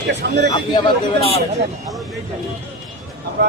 আজকে সামনে রেখে আপনি আবার দেবেন আমার আমরা